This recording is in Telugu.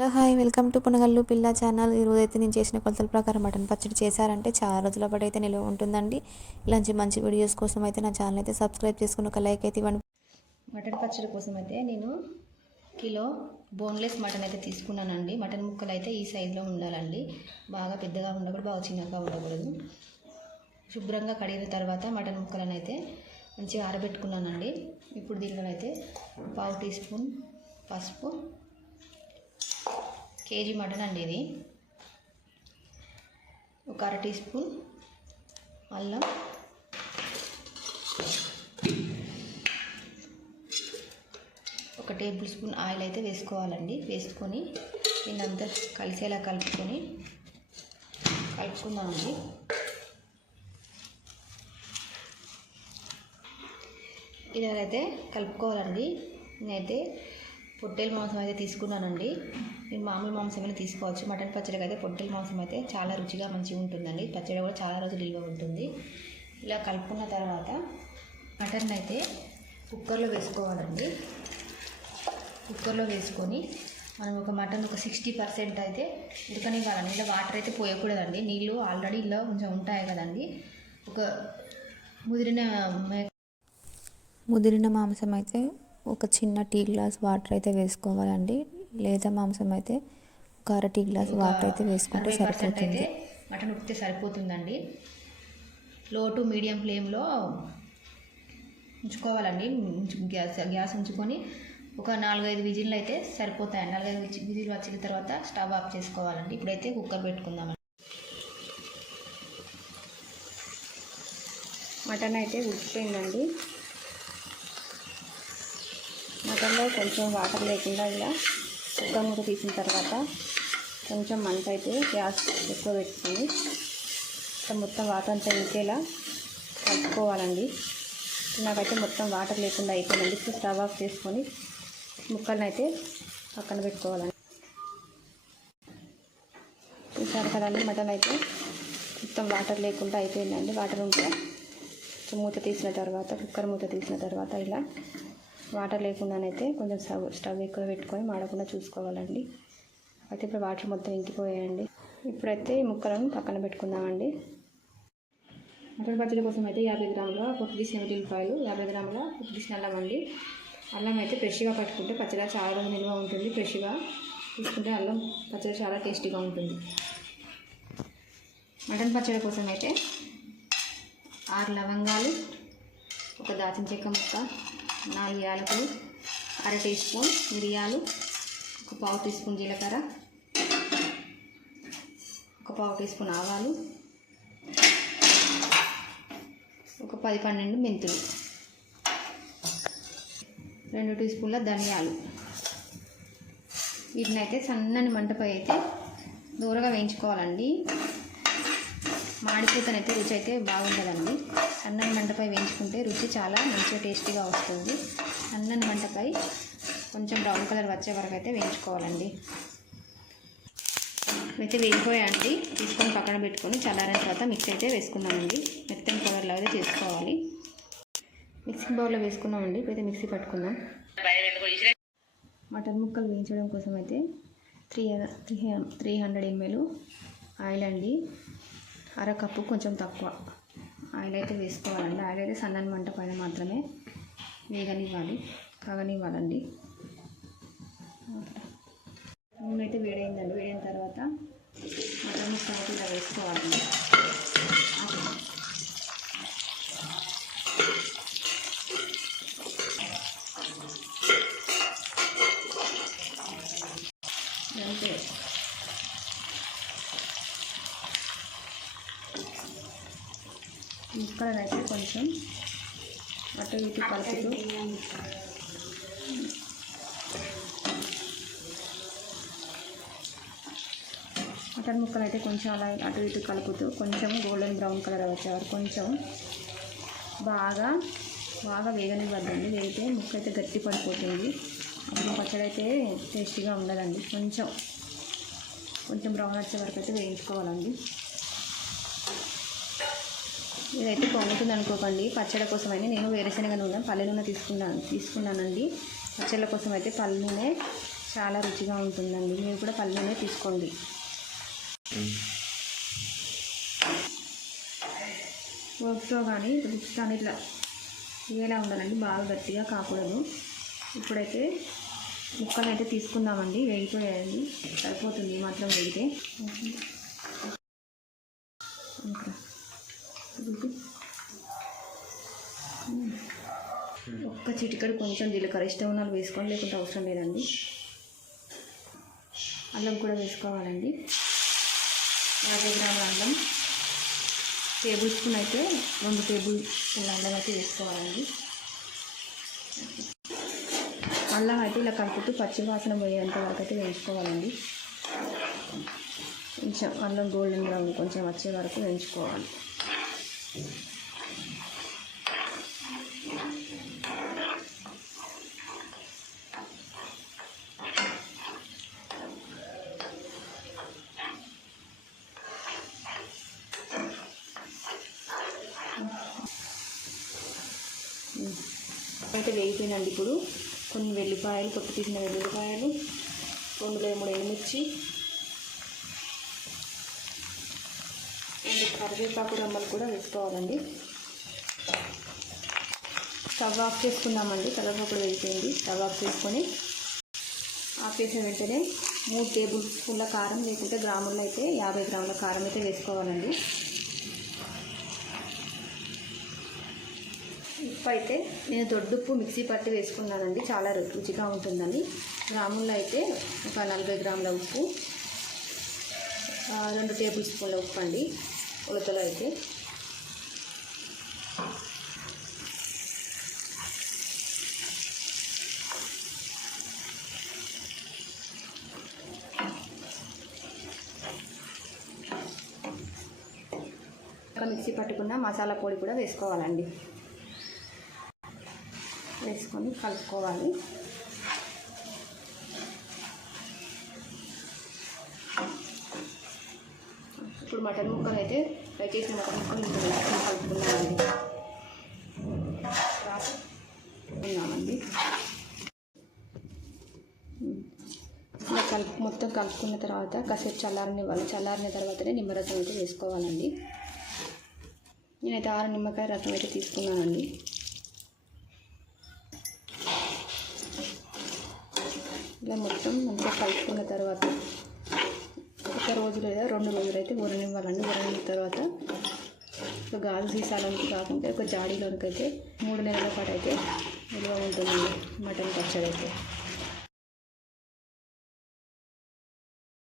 Hello hi. Welcome to Punagallu పిల్ల ఛానల్. ఈరోజు అయితే నేను చేసిన కొలతల ప్రకారం మటన్ పచ్చడి చేశారంటే చాలా రోజుల పాటు అయితే నిల్వ ఉంటుందండి. ఇలాంటి మంచి వీడియోస్ కోసం అయితే నా ఛానల్ అయితే సబ్స్క్రైబ్ చేసుకుని ఒక లైక్ అయితే ఇవ్వండి. మటన్ పచ్చడి కోసం అయితే నేను కిలో బోన్లెస్ మటన్ అయితే తీసుకున్నానండి. మటన్ ముక్కలు అయితే ఈ సైజులో ఉండాలండి. బాగా పెద్దగా ఉండకూడదు బాగా చిన్నగా ఉండకూడదు. శుభ్రంగా కడిగిన తర్వాత మటన్ ముక్కలను అయితే మంచిగా ఆరబెట్టుకున్నానండి. ఇప్పుడు దీనిలో అయితే పావు టీ స్పూన్ పసుపు కేజీ మటన్ అండి ఇది. ఒక అర టీ స్పూన్ అల్లం. ఒక టేబుల్ స్పూన్ ఆయిల్ అయితే వేసుకోవాలండి. వేసుకొని దీన్నంతా కలిసేలా కలుపుకొని కలుపుకుందామండి. ఇలాగైతే కలుపుకోవాలండి. నేనైతే పొట్టేలు మాంసం అయితే తీసుకున్నానండి. మీరు మామూలు మాంసం అయినా తీసుకోవచ్చు. మటన్ పచ్చడికి అయితే పొట్టేలు మాంసం అయితే చాలా రుచిగా మంచిగా ఉంటుందండి. పచ్చడి కూడా చాలా రోజులు నిల్వ ఉంటుంది. ఇలా కలుపుకున్న తర్వాత మటన్ అయితే కుక్కర్లో వేసుకోవాలండి. కుక్కర్లో వేసుకొని మనం ఒక మటన్ ఒక సిక్స్టీ పర్సెంట్ అయితే ఉడకనివ్వాలండి. ఇలా వాటర్ అయితే పోయకూడదండి. నీళ్ళు ఆల్రెడీ ఇలా కొంచెం ఉంటాయి కదండి. ఒక ముదిరిన మే- ముదిరిన మాంసం అయితే ఒక చిన్న టీ గ్లాస్ వాటర్ అయితే వేసుకోవాలండి. లేదా మాంసం అయితే ఒక అర టీ గ్లాస్ వాటర్ అయితే వేసుకుంటే 60% సరిపోతుంది. మటన్ ఉడికితే సరిపోతుందండి. లో టు మీడియం ఫ్లేమ్లో ఉంచుకోవాలండి. ఉంచు- గ్యాస్ గ్యాస్ ఉంచుకొని ఒక నాలుగైదు విజిల్లు అయితే సరిపోతాయండి. నాలుగైదు విజి- విజిల్లు వచ్చిన తర్వాత స్టవ్ ఆఫ్ చేసుకోవాలండి. ఇప్పుడైతే కుక్కర్ పెట్టుకుందామండి. మటన్ అయితే ఉడికిపోయిందండి. మటన్లో కొంచెం వాటర్ లేకుండా ఇలా కుక్కర్ మూత తీసిన తర్వాత కొంచెం మంట అయితే గ్యాస్ ఎక్కువ పెట్టుకొని మొత్తం వాటర్ అంతా ఇంకేలా కలుపుకోవాలండి. నాకైతే మొత్తం వాటర్ లేకుండా అయిపోయింది ఇప్పుడు స్టవ్ ఆఫ్ చేసుకొని ముక్కలను అయితే పక్కన పెట్టుకోవాలండి. చూసారు కదండి మటన్ అయితే మొత్తం వాటర్ లేకుండా అయిపోయిందండి. వాటర్ ఉంటే మూత తీసిన తర్వాత కుక్కర్ మూత తీసిన తర్వాత ఇలా వాటర్ లేకుండానైతే కొంచెం స్టవ్ స్టవ్ ఎక్కువ పెట్టుకొని మాడకుండా చూసుకోవాలండి. అయితే ఇప్పుడు వాటర్ మొత్తం ఇంకిపోయాయండి. ఇప్పుడైతే ఈ ముక్కలను పక్కన పెట్టుకుందామండి. మటన్ పచ్చడి కోసం అయితే యాభై గ్రాముల పొట్టు తీసిన ఉల్లిపాయలు యాభై గ్రాముల పొట్టు తీసిన అల్లం అండి అల్లం అయితే ఫ్రెష్గా పట్టుకుంటే పచ్చడి చాలా రోజులు నిల్వ ఉంటుంది ఫ్రెష్గా. తీసుకుంటే అల్లం పచ్చడి చాలా టేస్టీగా ఉంటుంది. మటన్ పచ్చడి కోసం అయితే ఆరు లవంగాలు ఒక దాచిన చెక్క ముక్క నాలుగు యాలకులు అర టీ స్పూన్ మిరియాలు ఒక పావు టీ స్పూన్ జీలకర్ర ఒక పావు టీ స్పూన్ ఆవాలు ఒక పది పన్నెండు మెంతులు రెండు టీ స్పూన్ల ధనియాలు. వీటినైతే సన్నని మంటపై అయితే దూరగా వేయించుకోవాలండి. మాడిపోతనైతే రుచి అయితే బాగుంటుందండి. అన్నం మంటపై వేయించుకుంటే రుచి చాలా మంచిగా టేస్టీగా వస్తుంది. అన్నం మంటపై కొంచెం బ్రౌన్ కలర్ వచ్చే వరకు అయితే వేయించుకోవాలండి. అయితే వేగిపోయాయండి తీసుకొని పక్కన పెట్టుకొని చల్లారిన తర్వాత మిక్స్ అయితే వేసుకున్నామండి. మెత్తని కవర్లో అయితే చేసుకోవాలి. మిక్సింగ్ బౌల్లో వేసుకున్నామండి. ఇప్పుడైతే మిక్సీ పట్టుకుందాం. మటన్ ముక్కలు వేయించడం కోసం అయితే three three three hundred ML oil అండి. అర కప్పు కొంచెం తక్కువ. ఆయిల్ అయితే వేసుకోవాలండి ఆయిల్ అయితే సన్నని మంట పైన మాత్రమే వేగనివ్వాలి. కాగనివ్వాలండి నూనె అయితే వేడైందండి. వేడైన తర్వాత మటన్ ముక్కలు అయితే ఇలా వేసుకోవాలండి అంతే ముక్కలను అయితే కొంచెం అటు ఇటు కలుపుతూ. మటన్ ముక్కలు అయితే కొంచెం అలా అటు ఇటు కలుపుతూ కొంచెం గోల్డెన్ బ్రౌన్ కలర్ వచ్చేవారు. కొంచెం బాగా బాగా వేగనివ్వద్దండి. వేగితే ముక్క అయితే గట్టి పడిపోతుంది. అప్పుడు పచ్చడి అయితే టేస్టీగా ఉండదండి. కొంచెం కొంచెం బ్రౌన్ వచ్చే వరకు అయితే వేయించుకోవాలండి. ఇదైతే పొంగుతుంది అనుకోకండి. పచ్చడి అయితే నేను వేరుశనగ నూనె పల్లె నూనె తీసుకున్నాను తీసుకున్నానండి. పచ్చళ్ళ కోసం అయితే పల్లె నూనె చాలా రుచిగా ఉంటుందండి. మీరు కూడా పల్లెనే తీసుకోండి. వర్క్తో కానీ రుచి కానీ ఇట్లా ఇవేలా ఉండాలండి. బాగా గట్టిగా కాకూడదు. ఇప్పుడైతే ముక్కలు అయితే తీసుకుందామండి. వేగిపోయాయండి. సరిపోతుంది. మాత్రం వేగితే ఇంకా ఇది. ఒక్క చిటికడు కొంచెం జీలకర్ర ఇష్టం ఉన్నాళ్ళు వేసుకోండి లేకుంటే అవసరం లేదండి. అల్లం కూడా వేసుకోవాలండి. యాభై గ్రాముల అల్లం. టేబుల్ స్పూన్ అయితే రెండు టేబుల్ స్పూన్ అల్లం అయితే వేసుకోవాలండి. అల్లం అయితే ఇలా కలుపుతూ పచ్చి వాసన పోయేంత వరకు అయితే వేయించుకోవాలండి. కొంచెం అల్లం గోల్డెన్ బ్రౌన్ కొంచెం వచ్చే వరకు వేయించుకోవాలి. అయితే వేగిపోయినండి ఇప్పుడు. కొన్ని వెల్లిపాయలు కొట్టి తీసిన వెల్లిపాయలు రెండు లేదా మూడు ఎండుమిర్చి రెండు కరివేపాకు రమ్మలు కూడా వేసుకోవాలండి. స్టవ్ ఆఫ్ చేసుకుందామండి. కరివేపాకు వెళ్ళిపోయింది స్టవ్ ఆఫ్ చేసుకొని ఆఫ్ చేసిన వెంటనే మూడు టేబుల్ స్పూన్ల కారం లేకుంటే గ్రాముల్లో అయితే యాభై గ్రాముల కారం అయితే వేసుకోవాలండి. ఉప్పు అయితే నేను దొడ్డుప్పు మిక్సీ పట్టి వేసుకున్నానండి. చాలా రుచిగా ఉంటుందని. గ్రాముల్లో అయితే ఒక నలభై గ్రాముల ఉప్పు రెండు టేబుల్ స్పూన్ల ఉప్పు అండి ఉలతలో అయితే ఒక మిక్సీ పట్టుకున్న మసాలా పొడి కూడా వేసుకోవాలండి. వేసుకొని కలుపుకోవాలి. ఇప్పుడు మటన్ ముక్కలు అయితే ఫ్రై చేసిన మటన్ ముక్కలు వేసుకొని కలుపుకున్నామండి ఉన్నామండి. ఇలా కలుపు మొత్తం కలుపుకున్న తర్వాత కాసేపు చల్లారనివ్వాలి చల్లారిన తర్వాతనే నిమ్మరసం అయితే వేసుకోవాలండి. నేనైతే ఆరు నిమ్మకాయ రసం అయితే తీసుకున్నానండి. ఇలా మొత్తం మంచిగా కలుపుకున్న తర్వాత ఒక రోజు లేదా రెండు రోజులు అయితే ఊరనివ్వాలండి ఊరనిన తర్వాత ఒక గాజు సీసాలోనికి కాకుండా ఒక జాడీలోనికి అయితే మూడు నెలల పాటు అయితే నిల్వ ఉంటుందండి. మటన్ పచ్చడి అయితే